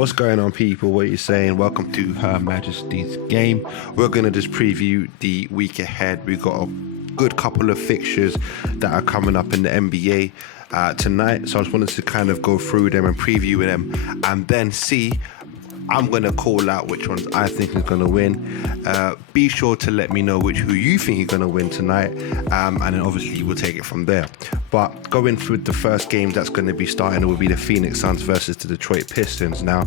What's going on, people? What are you saying? Welcome to Her Majesty's game. We're going to just preview the week ahead. We've got a good couple of fixtures that are coming up in the NBA tonight. So I just wanted to kind of go through them and preview them and then see. I'm going to call out which ones I think is going to win. Be sure to let me know who you think is going to win tonight. And then obviously we'll take it from there. But going through the first game that's going to be starting will be the Phoenix Suns versus the Detroit Pistons. Now,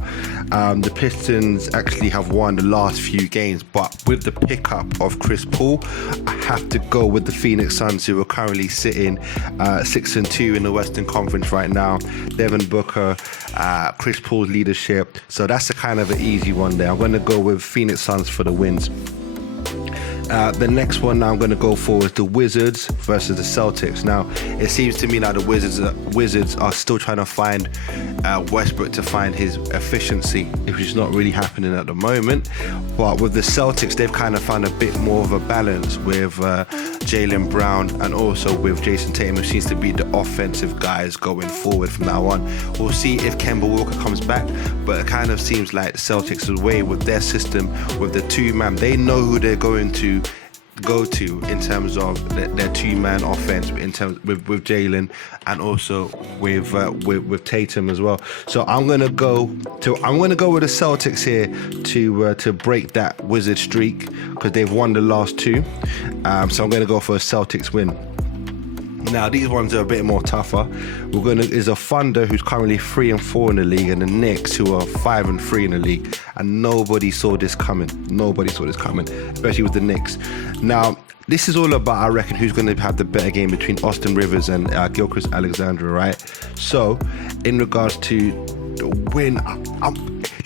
the Pistons actually have won the last few games, but with the pickup of Chris Paul, I have to go with the Phoenix Suns, who are currently sitting 6-2 in the Western Conference right now. Devin Booker, Chris Paul's leadership. So that's a kind of an easy one there. I'm going to go with Phoenix Suns for the wins. The next one now I'm going to go for is the Wizards versus the Celtics. Now, it seems to me now the Wizards are still trying to find Westbrook to find his efficiency, which is not really happening at the moment. But with the Celtics, they've kind of found a bit more of a balance with Jaylen Brown and also with Jason Tatum, who seems to be the offensive guys going forward from now on. We'll see if Kemba Walker comes back, but it kind of seems like Celtics' way with their system, with the two-man. They know who they're going to go to in terms of their two-man offense, in terms with Jaylen and also with Tatum as well. So I'm gonna go with the Celtics here to break that Wizard streak, because they've won the last two. So I'm gonna go for a Celtics win. Now, these ones are a bit more tougher. Is a Thunder, who's currently 3-4 in the league, and the Knicks, who are 5-3 in the league. And nobody saw this coming. Especially with the Knicks. Now, this is all about, I reckon, who's going to have the better game between Austin Rivers and Gilchrist Alexander, right? So, in regards to the win,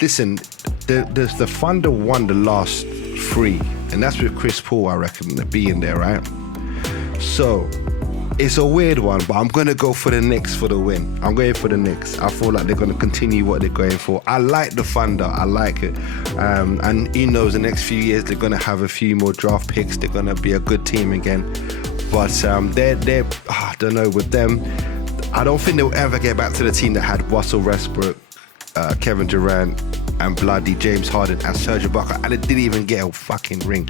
listen, the Thunder won the last three, and that's with Chris Paul, I reckon, being there, right? So, it's a weird one, but I'm going to go for the Knicks for the win. I'm going for the Knicks. I feel like they're going to continue what they're going for. I like the Thunder. I like it. And who knows, the next few years, they're going to have a few more draft picks. They're going to be a good team again. But I don't know, with them, I don't think they'll ever get back to the team that had Russell Westbrook, Kevin Durant, and bloody James Harden and Serge Ibaka, and it didn't even get a fucking ring.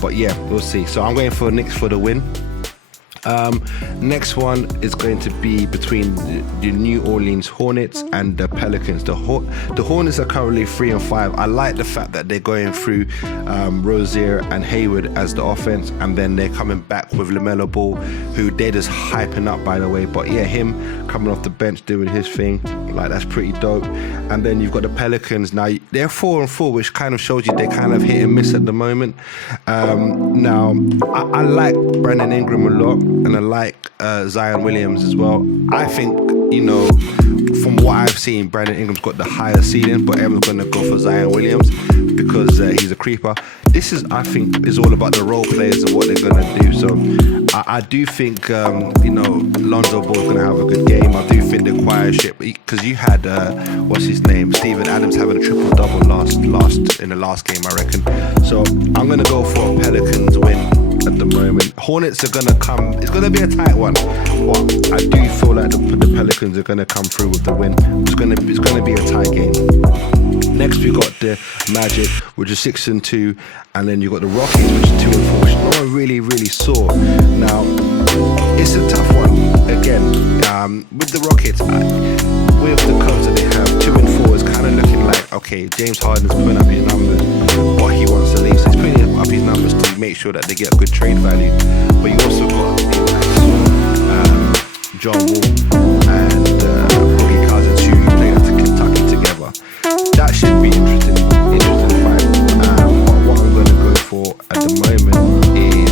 But yeah, we'll see. So I'm going for Knicks for the win. Next one is going to be between the New Orleans Hornets and the Pelicans. The Hornets are currently 3-5. I like the fact that they're going through Rozier and Hayward as the offense, and then they're coming back with LaMelo Ball, who they're just hyping up, by the way. But yeah, him coming off the bench doing his thing, like, that's pretty dope. And then you've got the Pelicans. Now, they're 4-4, which kind of shows you they're kind of hit and miss at the moment. Now, I like Brandon Ingram a lot, and I like Zion Williams as well. I think, from what I've seen, Brandon Ingram's got the higher ceiling, but everyone's going to go for Zion Williams because he's a creeper. This is, I think, is all about the role players and what they're going to do. So I do think, Lonzo Ball's going to have a good game. I do think the quiet shit, because you had, Steven Adams having a triple-double in the last game, I reckon. So I'm going to go for a Pelicans win at the moment. Hornets are going to come. It's going to be a tight one, but I do feel like the Pelicans are going to come through with the win. It's going to be a tight game. Next, we got the Magic, which is 6-2, and then you got the Rockets, which is 2-4, which no one really saw. Now, it's a tough one again. With the Rockets, with the coach that they have, 2-4 is kind of looking like, okay, James Harden's putting up his numbers, but he wants to leave, so he's putting up his numbers to make sure that they get a good trade value. But you also got John Wall and Boogie Cousins, who played at Kentucky together. That should be interesting fight. But what I'm going to go for at the moment is,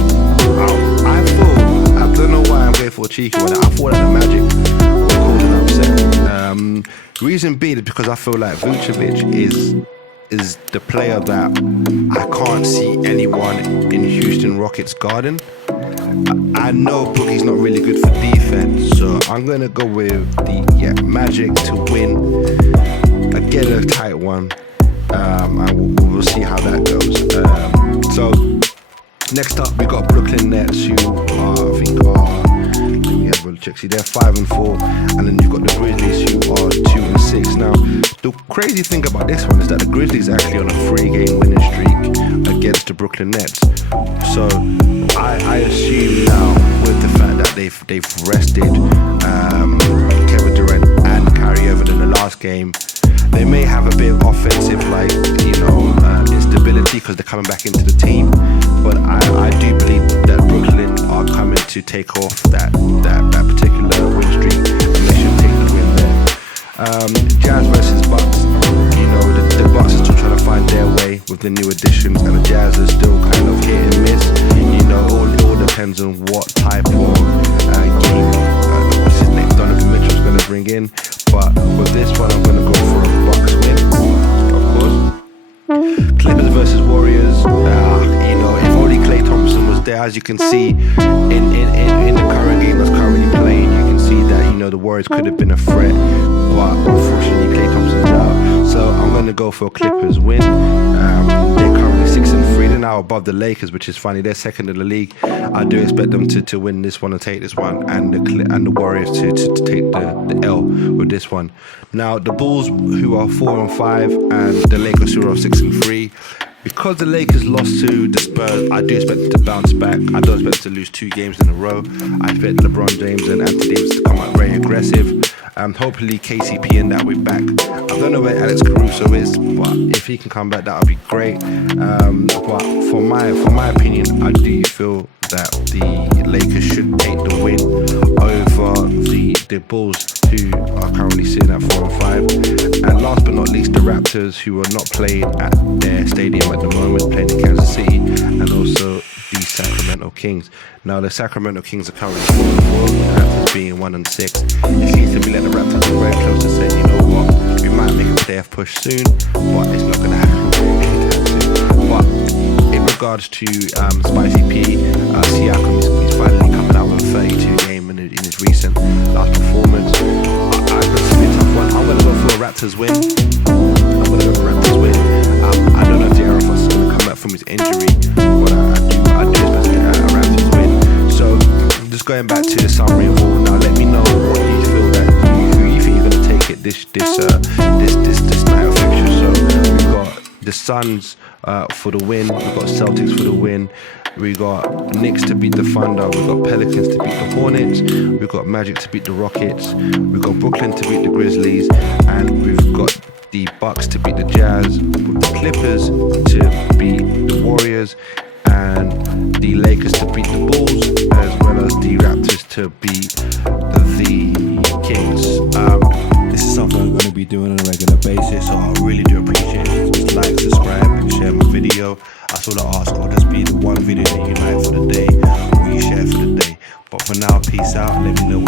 I don't know why I'm going for a cheeky one. I thought that the Magic will cause an upset. Reason being is because I feel like Vucevic is the player that I can't see anyone in Houston Rockets guarding. I know Boogie's not really good for defense, so I'm going to go with the Magic to win. Again, a tight one, and we'll see how that goes. So next up, we got Brooklyn Nets, who let me have a See, they're 5-4, and then you've got the Grizzlies who are 2-6. Now, the crazy thing about this one is that the Grizzlies are actually on a 3-game winning streak against the Brooklyn Nets. So I assume now, with the fact that they've rested Kevin Durant and Kyrie Irving in the last game, they may have a bit of offensive, instability because they're coming back into the team. But I do believe that Brooklyn are coming to take off that particular win streak, and they should take the win there. Jazz versus Bucks. The Bucks are still trying to find their way with the new additions, and the Jazz are still kind of hit and miss. It all depends on what type of game what's his name, Donovan Mitchell's going to bring in. But with this one, I'm going to go for a Bucks win, of course. Clippers versus Warriors. If only Klay Thompson was there, as you can see in the current game that's currently playing, you can see that the Warriors could have been a threat, but unfortunately Klay Thompson's out. So I'm going to go for a Clippers win. They're currently 6-3. They're now above the Lakers, which is funny. They're second in the league. I do expect them to win this one and take this one, and the Warriors to take the L with this one. Now the Bulls, who are 4-5, and the Lakers, who are 6-3. Because the Lakers lost to the Spurs, I do expect them to bounce back. I don't expect them to lose 2 games in a row. I expect LeBron James and Anthony Davis to come out very aggressive. Hopefully KCP and that will be back. I don't know where Alex Caruso is, but if he can come back, that would be great. But for my opinion, I do feel that the Lakers should take the win over the Bulls, who are currently sitting at 4-5. And last but not least, the Raptors, who are not playing at their stadium at the moment, playing in Kansas City, and also the Sacramento Kings. Now the Sacramento Kings are currently 4-4, the Raptors being 1-6. It seems to me like the Raptors are very close to saying, you know what, we might make a playoff push soon, but it's not going to happen anytime soon. But in regards to Spicy P, Siakam is finally coming out with a 32 game in his recent last performance. I think it's a tough one. I'm going to go for a Raptors win. I don't know if De'Aaron Fox is going to come back from his injury, but I do expect a Raptors win. So just going back to the summary of all, now let me know what you feel who you think you're going to take it this night of fixture. So we've got the Suns for the win, we've got Celtics for the win, we got Knicks to beat the Thunder, we've got Pelicans to beat the Hornets, we've got Magic to beat the Rockets, we've got Brooklyn to beat the Grizzlies, and we've got the Bucks to beat the Jazz, with the Clippers to beat the Warriors, and the Lakers to beat the Bulls, as well as the Raptors to beat the Kings. This is something I'm going to be doing on a regular basis, so I really do appreciate it. Just like, subscribe, and share my video. That's all I ask. I'll just be the one video that you like for the day, or you share for the day. But for now, peace out. Let me know